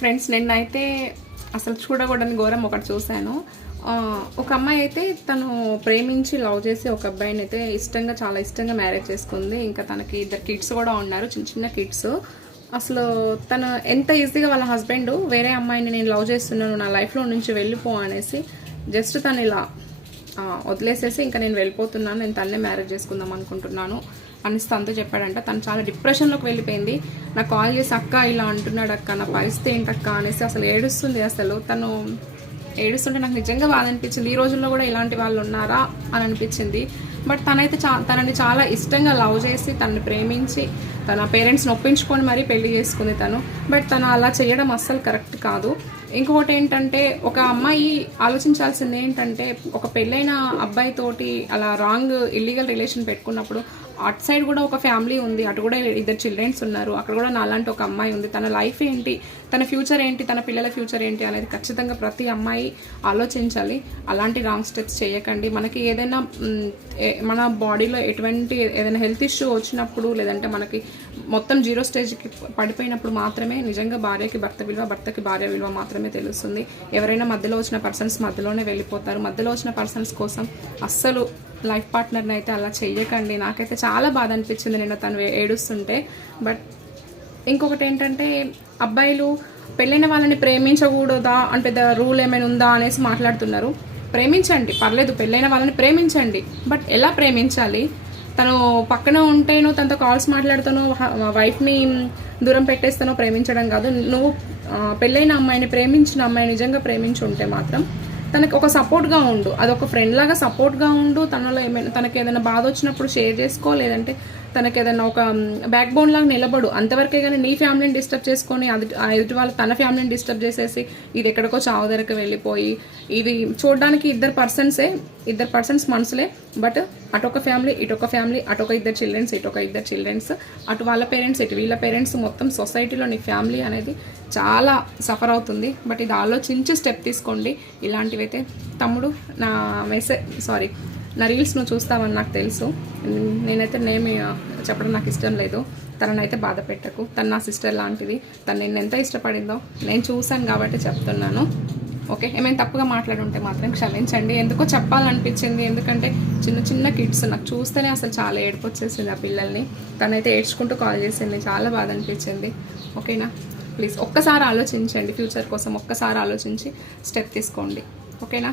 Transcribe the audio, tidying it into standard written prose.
Friends నిన్నైతే అసలు చూడకూడని ఘోరం ఒకటి చూశాను. ఒక అమ్మాయి అయితే తను ప్రేమించి లవ్ చేసి ఒక అబ్బాయిని అయితే చాలా ఇష్టంగా మ్యారేజ్ చేసుకుంది. ఇంకా తనకి 2 కిడ్స్ కూడా ఉన్నారు, చిన్న చిన్న కిడ్స్. అసలు తను ఎంత ఈజీగా వాళ్ళ హస్బెండ్ వేరే అమ్మాయిని నేను లవ్ చేస్తున్నాను, నా లైఫ్లో నుంచి వెళ్ళిపో అనేసి జస్ట్ తను ఇలా వదిలేసేసి ఇంకా నేను వెళ్ళిపోతున్నాను, నేను తన్నే మ్యారేజ్ చేసుకుందాం అనుకుంటున్నాను అనేసి తనతో చెప్పాడంట. తను చాలా డిప్రెషన్లోకి వెళ్ళిపోయింది. నాకు కాల్ చేసి అక్క ఇలా అంటున్నాడు అక్క, నా పరిస్థితి ఏంటక్క అనేసి అసలు ఏడుస్తుంది. అసలు తను ఏడుస్తుంటే నాకు నిజంగా బాధ అనిపించింది. ఈ రోజుల్లో కూడా ఇలాంటి వాళ్ళు ఉన్నారా అని అనిపించింది. బట్ తనైతే తనని చాలా ఇష్టంగా లవ్ చేసి తనని ప్రేమించి తన పేరెంట్స్ని ఒప్పించుకొని మరీ పెళ్లి చేసుకుంది తను. బట్ తను అలా చేయడం అస్సలు కరెక్ట్ కాదు. ఇంకొకటి ఏంటంటే, ఒక అమ్మాయి ఆలోచించాల్సింది ఏంటంటే, ఒక పెళ్ళైన అబ్బాయితోటి అలా రాంగ్ ఇల్లీగల్ రిలేషన్ పెట్టుకున్నప్పుడు అటు సైడ్ కూడా ఒక ఫ్యామిలీ ఉంది, అటు కూడా 2 చిల్డ్రన్స్ ఉన్నారు, అక్కడ కూడా నాలాంటి ఒక అమ్మాయి ఉంది. తన లైఫ్ ఏంటి, తన ఫ్యూచర్ ఏంటి, తన పిల్లల ఫ్యూచర్ ఏంటి అనేది ఖచ్చితంగా ప్రతి అమ్మాయి ఆలోచించాలి. అలాంటి రాంగ్ స్టెప్స్ చేయకండి. మనకి ఏదైనా మన బాడీలో ఏదైనా హెల్త్ ఇష్యూ వచ్చినప్పుడు, లేదంటే మనకి మొత్తం 0 స్టేజ్కి పడిపోయినప్పుడు మాత్రమే నిజంగా భార్యకి భర్త విలువ, భర్తకి భార్య విలువ మాత్రమే తెలుస్తుంది. ఎవరైనా మధ్యలో వచ్చిన పర్సన్స్ మధ్యలోనే వెళ్ళిపోతారు. మధ్యలో వచ్చిన పర్సన్స్ కోసం అస్సలు లైఫ్ పార్ట్నర్ని అయితే అలా చెయ్యకండి. నాకైతే చాలా బాధ అనిపించింది నిన్న తను ఏడుస్తుంటే. బట్ ఇంకొకటి ఏంటంటే, అబ్బాయిలు పెళ్ళైన వాళ్ళని ప్రేమించకూడదా అని పెద్ద రూల్ ఏమైనా ఉందా అనేసి మాట్లాడుతున్నారు. ప్రేమించండి, పర్లేదు, పెళ్ళైన వాళ్ళని ప్రేమించండి. బట్ ఎలా ప్రేమించాలి? తను పక్కన ఉంటేనో తనతో కాల్స్ మాట్లాడుతానో వైఫ్ని దూరం పెట్టేస్తానో ప్రేమించడం కాదు. నువ్వు పెళ్ళైన అమ్మాయిని, ప్రేమించిన అమ్మాయిని నిజంగా ప్రేమించి ఉంటే మాత్రం తనకి ఒక సపోర్ట్గా ఉండు, అదొక ఫ్రెండ్ లాగా సపోర్ట్గా ఉండు. తనకి ఏదైనా బాధ వచ్చినప్పుడు షేర్ చేసుకో, లేదంటే తనకి ఏదైనా ఒక బ్యాక్ బోన్ లాగా నిలబడు. అంతవరకే కానీ నీ ఫ్యామిలీని డిస్టర్బ్ చేసుకొని ఎదుటి వాళ్ళు తన ఫ్యామిలీని డిస్టర్బ్ చేసేసి ఇది ఎక్కడికో చావుదరకు వెళ్ళిపోయి, ఇది చూడడానికి 2 పర్సన్స్ మనసులే. బట్ అటొక ఫ్యామిలీ, ఇటొక ఫ్యామిలీ, అటొక 2 చిల్డ్రన్స్, ఇటొక 2 చిల్డ్రన్స్, అటు వాళ్ళ పేరెంట్స్, ఇటు వీళ్ళ పేరెంట్స్, మొత్తం సొసైటీలో నీ ఫ్యామిలీ అనేది చాలా సఫర్ అవుతుంది. బట్ ఇది ఆలోచించి స్టెప్ తీసుకోండి. ఇలాంటివైతే తమ్ముడు, నా రీల్స్ నువ్వు చూస్తావని నాకు తెలుసు. నేనైతే నేమి చెప్పడం నాకు ఇష్టం లేదు. తననైతే బాధ పెట్టకు. తను నా సిస్టర్ లాంటిది. తను నేను ఎంత ఇష్టపడిందో నేను చూశాను కాబట్టి చెప్తున్నాను. ఓకే, ఏమైనా తప్పుగా మాట్లాడుంటే మాత్రం క్షమించండి. ఎందుకో చెప్పాలనిపించింది. ఎందుకంటే చిన్న చిన్న కిడ్స్, నాకు చూస్తేనే అసలు చాలా ఏడుపు వచ్చేసింది ఆ పిల్లల్ని. తనైతే ఏడ్చుకుంటూ కాల్ చేసింది. చాలా బాధ అనిపించింది. ఓకేనా, ప్లీజ్ ఒక్కసారి ఆలోచించండి. ఫ్యూచర్ కోసం ఒక్కసారి ఆలోచించి స్టెప్ తీసుకోండి. ఓకేనా.